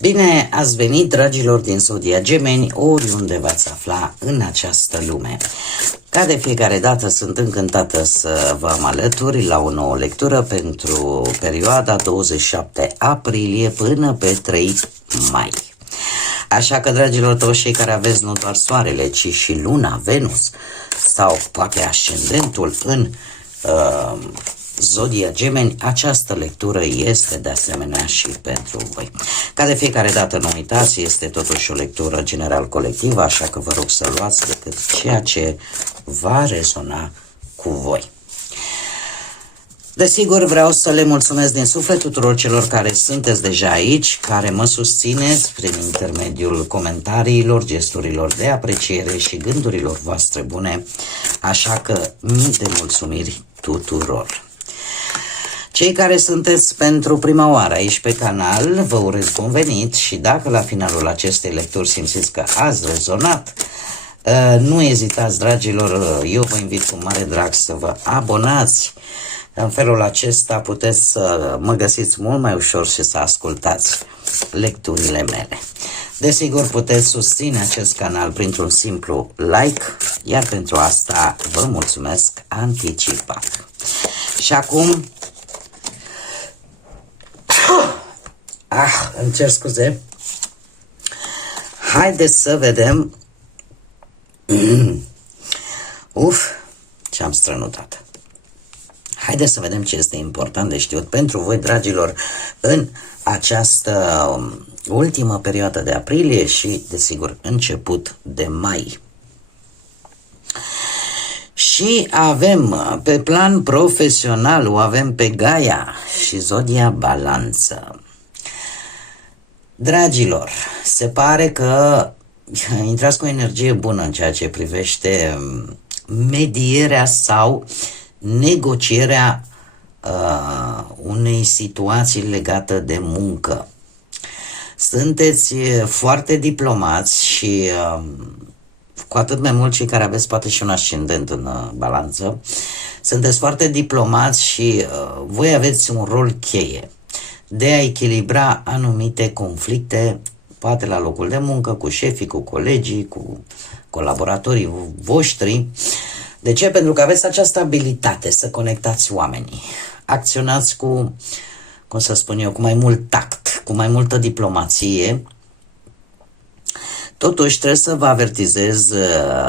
Bine ați venit, dragilor din Zodia Gemeni, oriunde v-ați afla în această lume. Ca de fiecare dată sunt încântată să vă am alături la o nouă lectură pentru perioada 27 aprilie până pe 3 mai. Așa că, dragilor, toți cei care aveți nu doar soarele, ci și luna, Venus sau poate ascendentul în Zodia Gemeni, această lectură este de asemenea și pentru voi. Ca de fiecare dată, nu uitați, este totuși o lectură general colectivă, așa că vă rog să luați decât ceea ce va rezona cu voi. Desigur, vreau să le mulțumesc din suflet tuturor celor care sunteți deja aici, care mă susțineți prin intermediul comentariilor, gesturilor de apreciere și gândurilor voastre bune, așa că mii de mulțumiri tuturor. Cei care sunteți pentru prima oară aici pe canal, vă urez bun venit și dacă la finalul acestei lecturi simțiți că ați rezonat, nu ezitați, dragilor, eu vă invit cu mare drag să vă abonați. În felul acesta puteți să mă găsiți mult mai ușor și să ascultați lecturile mele. Desigur, puteți susține acest canal printr-un simplu like, iar pentru asta vă mulțumesc anticipat. Și acum, îmi cer scuze, haideți să vedem, ce-am strănutat. Haideți să vedem ce este important de știut pentru voi, dragilor, în această ultimă perioadă de aprilie și, desigur, început de mai. Și avem, pe plan profesional, o avem pe Gaia și Zodia Balanță. Dragilor, se pare că intrați cu o energie bună în ceea ce privește medierea sau negocierea unei situații legate de muncă. Sunteți foarte diplomați și cu atât mai mult cei care aveți poate și un ascendent în balanță, sunteți foarte diplomați și voi aveți un rol cheie de a echilibra anumite conflicte, poate la locul de muncă, cu șefii, cu colegii, cu colaboratorii voștri. De ce? Pentru că aveți această abilitate să conectați oamenii. Acționați cu, cum să spun eu, cu mai mult tact, cu mai multă diplomație. Totuși trebuie să vă avertizez,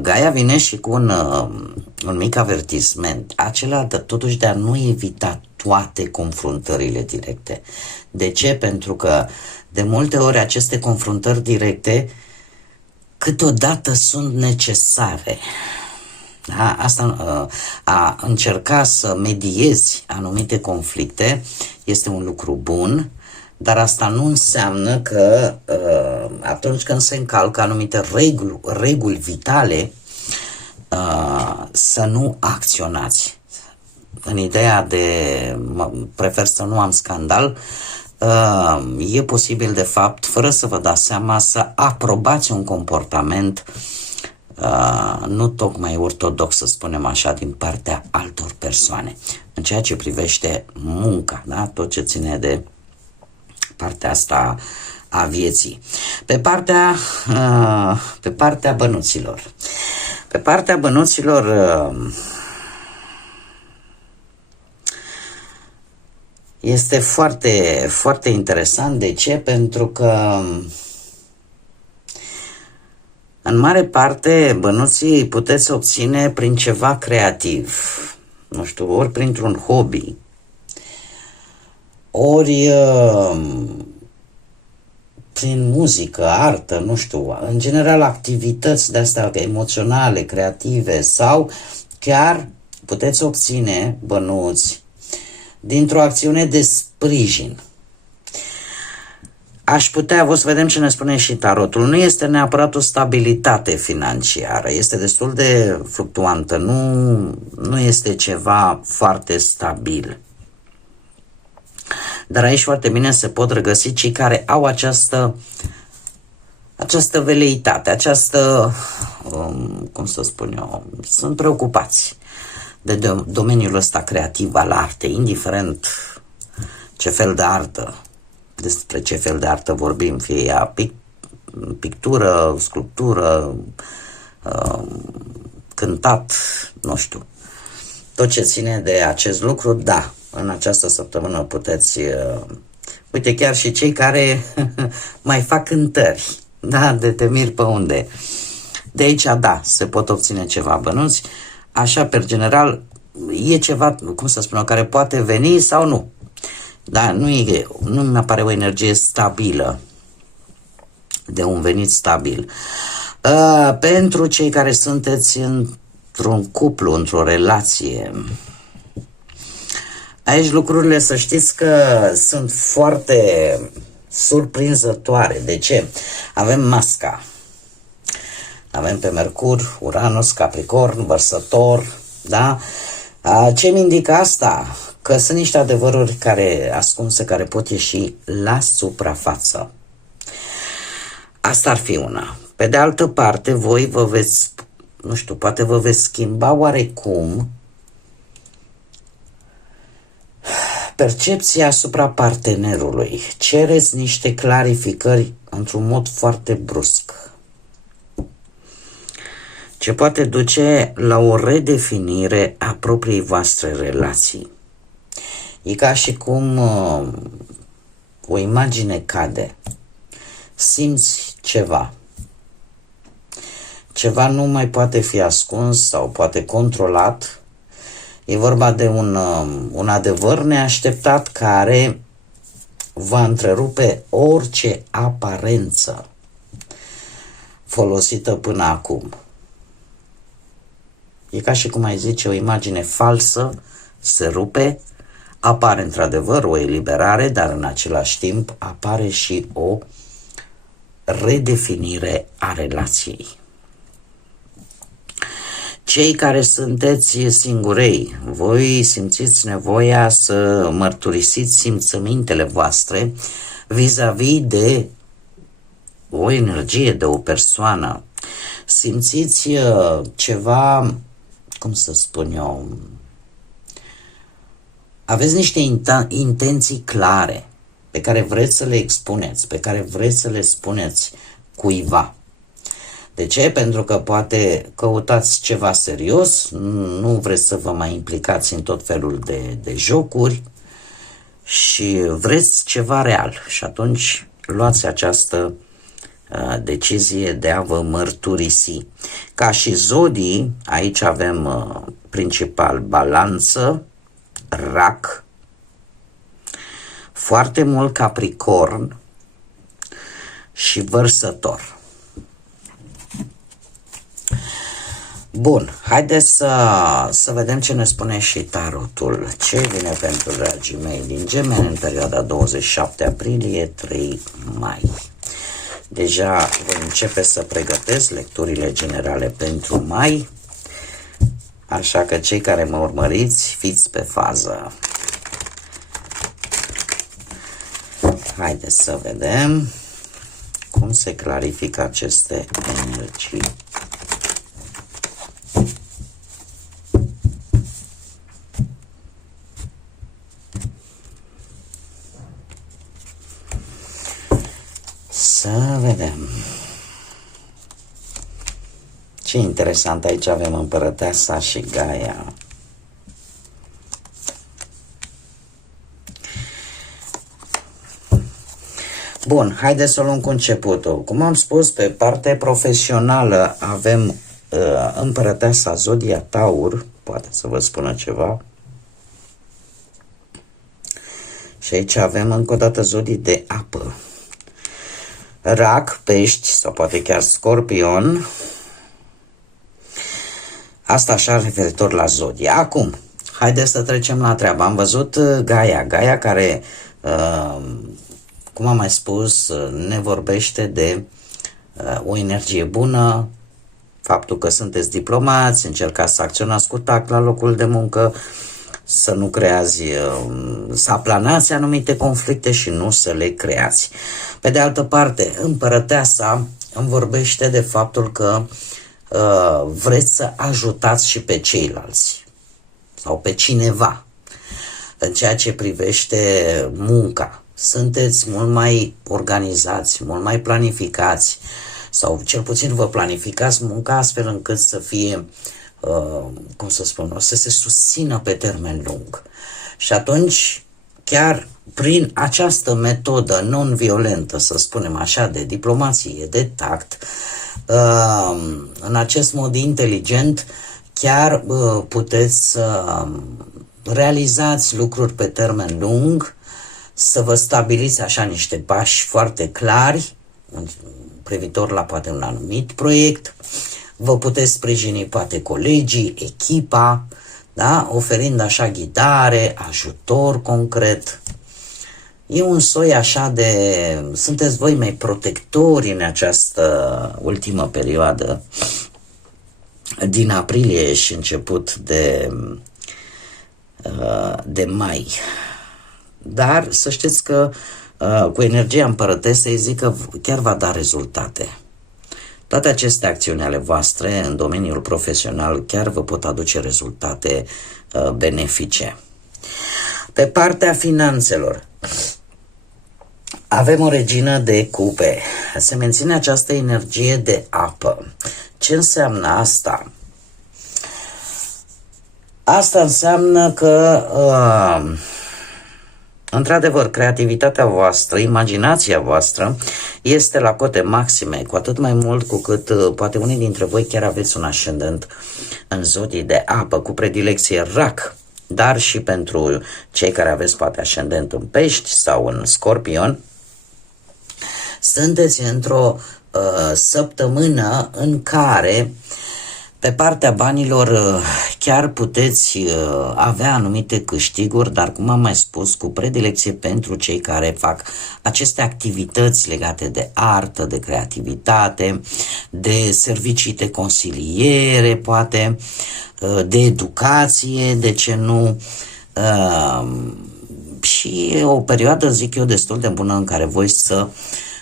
Gaia vine și cu un mic avertisment, acela totuși de a nu evita toate confruntările directe. De ce? Pentru că de multe ori aceste confruntări directe câteodată sunt necesare. Da? Asta, a încerca să mediezi anumite conflicte este un lucru bun, dar asta nu înseamnă că atunci când se încalcă anumite reguli vitale, să nu acționați. În ideea de prefer să nu am scandal, e posibil de fapt, fără să vă dați seama, să aprobați un comportament nu tocmai ortodox, să spunem așa, din partea altor persoane. În ceea ce privește munca, da? Tot ce ține de partea asta a vieții. Pe partea bănuților. Pe partea bănuților este foarte, foarte interesant. De ce? Pentru că în mare parte bănuții puteți obține prin ceva creativ, nu știu, ori printr-un hobby, ori prin muzică, artă, nu știu, în general activități de-astea emoționale, creative, sau chiar puteți obține bănuți dintr-o acțiune de sprijin. Aș putea, o să vedem ce ne spune și tarotul, nu este neapărat o stabilitate financiară, este destul de fluctuantă, nu este ceva foarte stabil. Dar aici foarte bine se pot regăsi cei care au această veleitate, cum să spun eu, sunt preocupați de domeniul ăsta creativ al artei, indiferent ce fel de artă despre ce fel de artă vorbim, fie ea pictură, sculptură, cântat, nu știu. Tot ce ține de acest lucru, da, în această săptămână puteți, uite, chiar și cei care mai fac cântări, da, de te miri pe unde. De aici, da, se pot obține ceva bănuți, așa, per general, e ceva, cum să spun, care poate veni sau nu. Dar nu mi apare o energie stabilă, de un venit stabil. Pentru cei care sunteți într-un cuplu, într-o relație, aici lucrurile, să știți că sunt foarte surprinzătoare. De ce? Avem masca. Avem pe Mercur, Uranus, Capricorn, Vărsător, da? Ce-mi indică asta? Că sunt niște adevăruri ascunse, care pot ieși la suprafață. Asta ar fi una. Pe de altă parte, voi vă veți, nu știu, poate vă veți schimba oarecum percepția asupra partenerului. Cereți niște clarificări într-un mod foarte brusc, ce poate duce la o redefinire a propriei voastre relații. E ca și cum o imagine cade. Simți ceva. Ceva nu mai poate fi ascuns sau poate controlat. E vorba de un adevăr neașteptat care va întrerupe orice aparență folosită până acum. E ca și cum ai zice, o imagine falsă se rupe, apare într-adevăr o eliberare, dar în același timp apare și o redefinire a relației. Cei care sunteți singurei, voi simțiți nevoia să mărturisiți simțămintele voastre vis-a-vis de o energie, de o persoană. Simțiți ceva, cum să spun eu, aveți niște intenții clare pe care vreți să le expuneți, pe care vreți să le spuneți cuiva. De ce? Pentru că poate căutați ceva serios, nu vreți să vă mai implicați în tot felul de jocuri și vreți ceva real. Și atunci luați această decizie de a vă mărturisi. Ca și zodii, aici avem principal Balanță, Rac, foarte mult Capricorn și Vărsător. Bun, haideți să vedem ce ne spune și tarotul. Ce vine pentru dragii mei din Gemeni în perioada 27 aprilie-3 mai. Deja voi începe să pregătesc lecturile generale pentru mai, așa că cei care mă urmăriți, fiți pe fază. Haideți să vedem cum se clarifică aceste energii. Să vedem. Ce interesant, aici avem Împărăteasa și Gaia. Bun, haideți să o luăm cu începutul. Cum am spus, pe partea profesională avem Împărăteasa Zodia Taur, poate să vă spună ceva. Și aici avem încă o dată zodii de apă. Rac, Pești sau poate chiar Scorpion. Asta așa referitor la zodie. Acum, haideți să trecem la treabă. Am văzut Gaia care, cum am mai spus, ne vorbește de o energie bună, faptul că sunteți diplomați, încercați să acționați cu tact la locul de muncă, să nu creați, să aplanați anumite conflicte și nu să le creați. Pe de altă parte, Împărăteasa îmi vorbește de faptul că vreți să ajutați și pe ceilalți sau pe cineva în ceea ce privește munca. sunteți mult mai organizați, mult mai planificați, sau cel puțin vă planificați munca astfel încât să fie, cum să spun, să se susțină pe termen lung. Și atunci, chiar prin această metodă non-violentă, să spunem așa, de diplomație, de tact, în acest mod inteligent, chiar puteți să realizați lucruri pe termen lung, să vă stabiliți așa niște pași foarte clari privitor la poate un anumit proiect, vă puteți sprijini poate colegii, echipa, da? Oferind așa ghidare, ajutor concret. E un soi așa de... Sunteți voi mai protectori în această ultimă perioadă din aprilie și început de mai. Dar să știți că cu energia împărătesei zic că chiar va da rezultate. Toate aceste acțiuni ale voastre în domeniul profesional chiar vă pot aduce rezultate benefice. Pe partea finanțelor, avem o regină de cupe. Se menține această energie de apă. Ce înseamnă asta? Asta înseamnă că într-adevăr, creativitatea voastră, imaginația voastră este la cote maxime, cu atât mai mult cu cât poate unii dintre voi chiar aveți un ascendent în zodii de apă, cu predilecție rac, dar și pentru cei care aveți poate ascendent în pești sau în scorpion, sunteți într-o săptămână în care pe partea banilor chiar puteți avea anumite câștiguri, dar cum am mai spus, cu predilecție pentru cei care fac aceste activități legate de artă, de creativitate, de servicii de consiliere, poate, de educație, de ce nu, și e o perioadă, zic eu, destul de bună în care voi să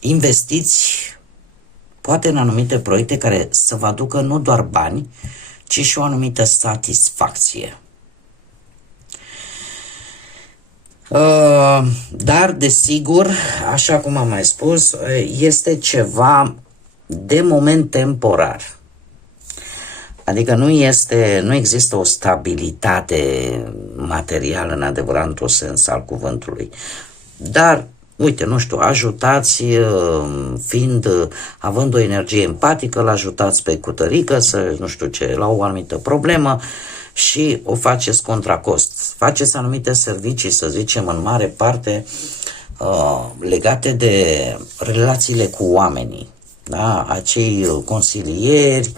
investiți poate în anumite proiecte care să vă aducă nu doar bani, ci și o anumită satisfacție. Dar, desigur, așa cum am mai spus, este ceva de moment temporar. Adică nu există o stabilitate materială în adevăratul sens al cuvântului. Dar uite, nu știu, ajutați, având o energie empatică, l-ajutați pe cutărică să, nu știu ce, la o anumită problemă și o faceți contra cost. Faceți anumite servicii, să zicem, în mare parte legate de relațiile cu oamenii, da? Acei consilieri,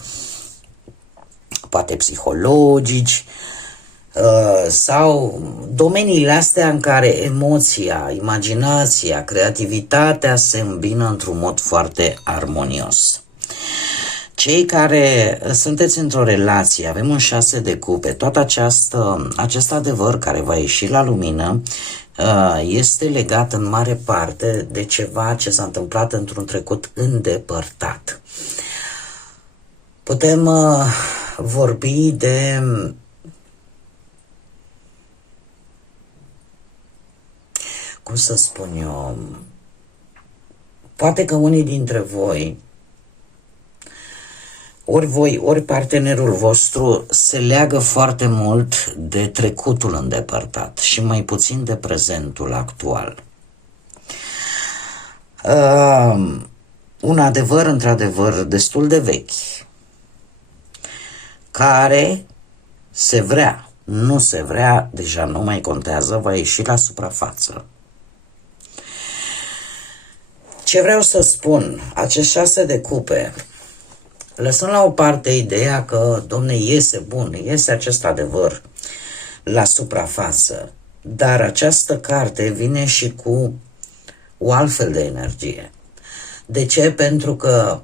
poate psihologici, sau domeniile astea în care emoția, imaginația, creativitatea se îmbină într-un mod foarte armonios. Cei care sunteți într-o relație, avem un 6 de cupe, tot acest adevăr care va ieși la lumină este legat în mare parte de ceva ce s-a întâmplat într-un trecut îndepărtat. Putem vorbi de cum să spun eu, poate că unii dintre voi, ori partenerul vostru se leagă foarte mult de trecutul îndepărtat și mai puțin de prezentul actual. Un adevăr, într-adevăr, destul de vechi, care se vrea, nu se vrea, deja nu mai contează, va ieși la suprafață. Ce vreau să spun, acest 6 de cupe, lăsând la o parte ideea că, domne, iese acest adevăr la suprafață, dar această carte vine și cu o altfel de energie. De ce? Pentru că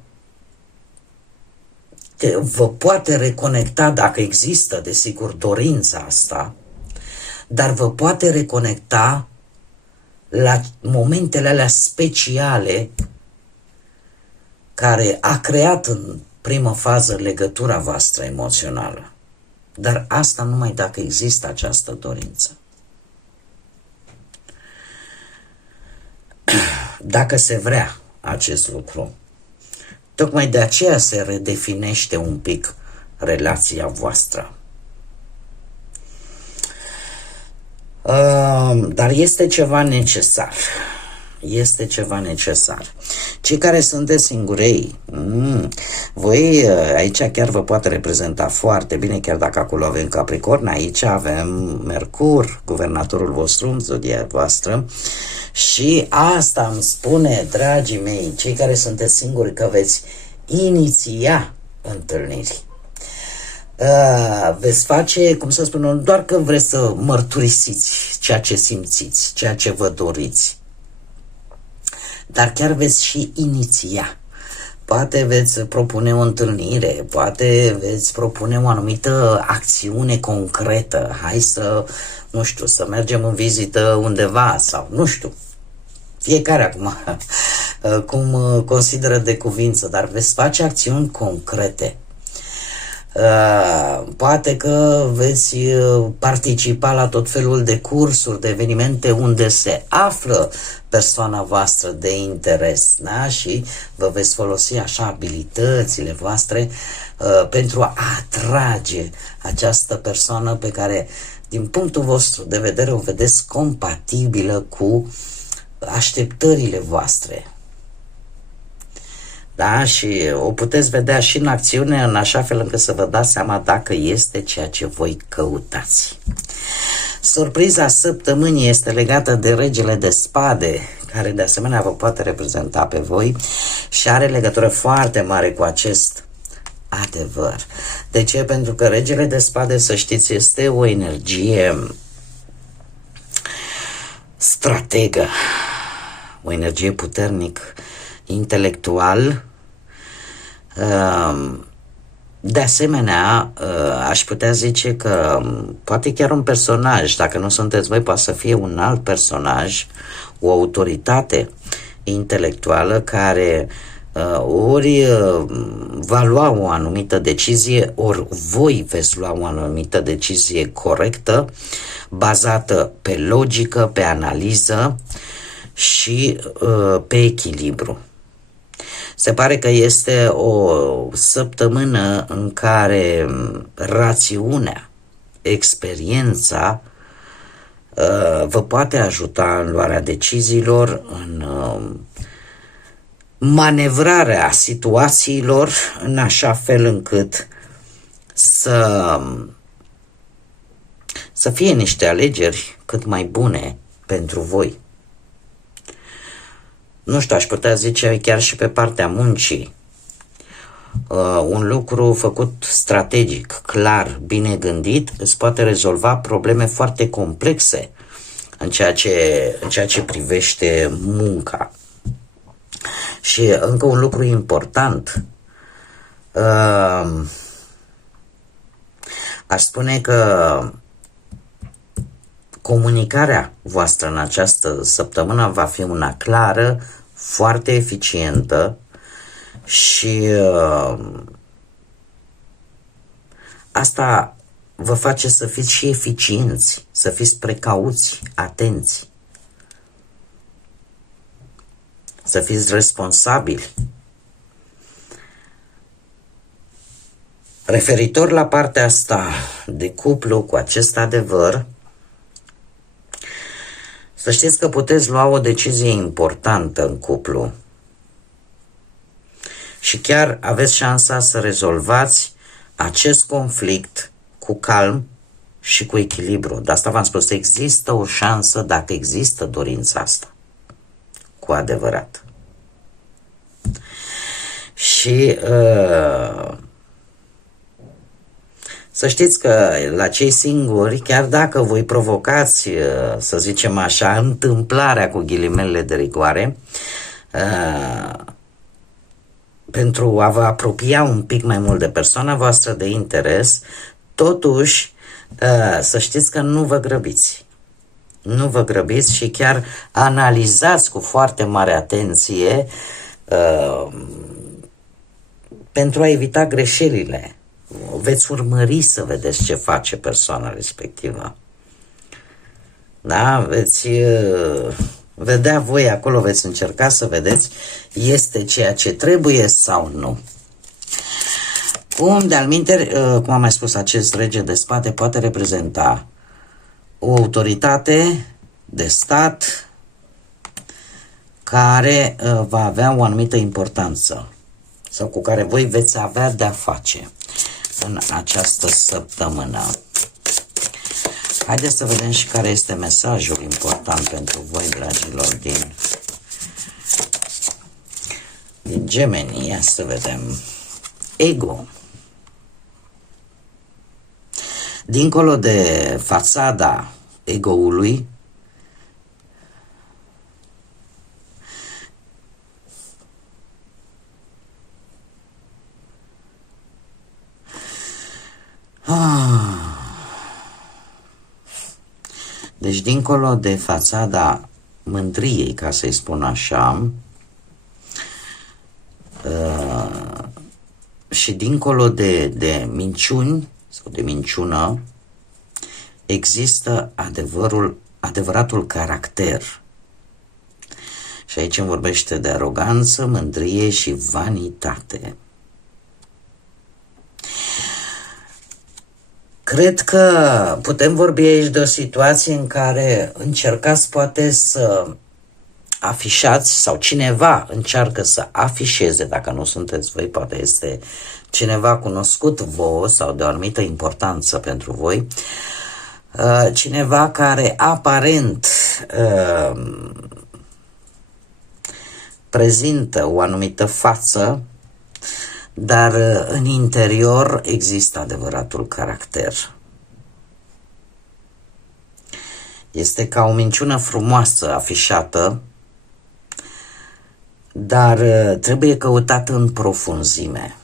vă poate reconecta, dacă există, desigur, dorința asta, dar vă poate reconecta la momentele alea speciale care a creat în primă fază legătura voastră emoțională. Dar asta numai dacă există această dorință. dacă se vrea acest lucru. Tocmai de aceea se redefinește un pic relația voastră. Dar este ceva necesar. Este ceva necesar. Cei care sunteți singurei, voi aici chiar vă poate reprezenta foarte bine, chiar dacă acolo avem Capricorn, aici avem Mercur, guvernatorul vostru în zodia voastră, și asta îmi spune, dragii mei, cei care sunteți singuri, că veți iniția întâlniri. Veți face, cum să spun, nu doar că vreți să mărturisiți ceea ce simțiți, ceea ce vă doriți, dar chiar veți și iniția. Poate veți propune o întâlnire, poate veți propune o anumită acțiune concretă. Hai să, nu știu, să mergem în vizită undeva sau, nu știu, fiecare acum cum consideră de cuvință, dar veți face acțiuni concrete. Poate că veți participa la tot felul de cursuri, de evenimente unde se află persoana voastră de interes, da? Și vă veți folosi așa abilitățile voastre pentru a atrage această persoană pe care, din punctul vostru de vedere, o vedeți compatibilă cu așteptările voastre. Da? Și o puteți vedea și în acțiune, în așa fel încât să vă dați seama dacă este ceea ce voi căutați. Surpriza săptămânii este legată de Regele de Spade, care de asemenea vă poate reprezenta pe voi și are legătură foarte mare cu acest adevăr. De ce? Pentru că Regele de Spade, să știți, este o energie strategă, o energie puternic intelectual. De asemenea, aș putea zice că poate chiar un personaj, dacă nu sunteți voi, poate să fie un alt personaj, o autoritate intelectuală care ori va lua o anumită decizie, ori voi veți lua o anumită decizie corectă, bazată pe logică, pe analiză și pe echilibru. Se pare că este o săptămână în care rațiunea, experiența vă poate ajuta în luarea deciziilor, în manevrarea situațiilor, în așa fel încât să fie niște alegeri cât mai bune pentru voi. Nu știu, aș putea zice chiar și pe partea muncii. Un lucru făcut strategic, clar, bine gândit, îți poate rezolva probleme foarte complexe în ceea ce privește munca. Și încă un lucru important, aș spune că comunicarea voastră în această săptămână va fi una clară, foarte eficientă și asta vă face să fiți și eficienți, să fiți precauți, atenți, să fiți responsabili. Referitor la partea asta de cuplu cu acest adevăr, să știți că puteți lua o decizie importantă în cuplu și chiar aveți șansa să rezolvați acest conflict cu calm și cu echilibru. De asta v-am spus, există o șansă dacă există dorința asta, cu adevărat. Și să știți că la cei singuri, chiar dacă voi provocați, să zicem așa, întâmplarea cu ghilimele de rigoare, pentru a vă apropia un pic mai mult de persoana voastră de interes, totuși să știți că nu vă grăbiți. Nu vă grăbiți și chiar analizați cu foarte mare atenție pentru a evita greșelile. Veți urmări să vedeți ce face persoana respectivă. Da? Veți vedea voi acolo, veți încerca să vedeți, este ceea ce trebuie sau nu. Cum de-al minteri, cum am mai spus, acest rege de spade poate reprezenta o autoritate de stat care va avea o anumită importanță sau cu care voi veți avea de-a face în această săptămână. Haideți să vedem și care este mesajul important pentru voi, dragilor, din Gemeni. Ia să vedem. Ego. Dincolo de fațada ego-ului, deci dincolo de fațada mândriei, ca să-i spun așa, și dincolo de minciuni sau de minciună, există adevăratul caracter. Și aici îmi vorbește de aroganță, mândrie și vanitate. Cred că putem vorbi aici de o situație în care încercați poate să afișați sau cineva încearcă să afișeze, dacă nu sunteți voi, poate este cineva cunoscut vouă sau de o anumită importanță pentru voi, cineva care aparent prezintă o anumită față, dar în interior există adevăratul caracter. Este ca o minciună frumoasă afișată, dar trebuie căutată în profunzime.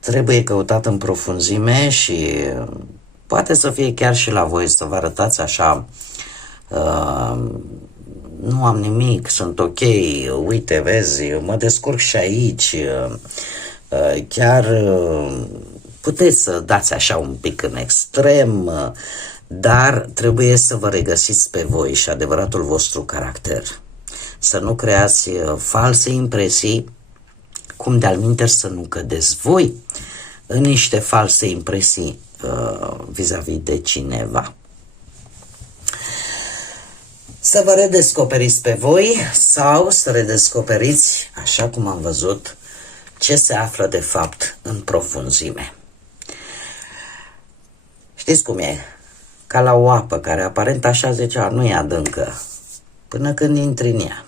Trebuie căutată în profunzime și poate să fie chiar și la voi să vă arătați așa, nu am nimic, sunt ok, uite, vezi, mă descurc și aici, chiar puteți să dați așa un pic în extrem, dar trebuie să vă regăsiți pe voi și adevăratul vostru caracter. Să nu creați false impresii, cum de-al minteri să nu cădeți voi în niște false impresii vis-a-vis de cineva. Să vă redescoperiți pe voi sau să redescoperiți, așa cum am văzut, ce se află de fapt în profunzime. Știți cum e? Ca la o apă care aparent așa zicea, nu e adâncă, până când intri în ea.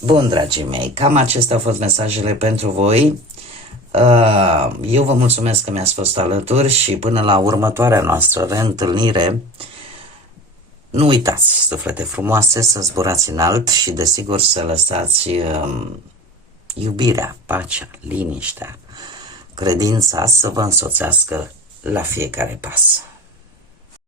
Bun, dragii mei, cam acestea au fost mesajele pentru voi. Eu vă mulțumesc că mi-ați fost alături și până la următoarea noastră reîntâlnire, nu uitați, suflete frumoase, să zburați înalt și desigur să lăsați iubirea, pacea, liniștea, credința să vă însoțească la fiecare pas.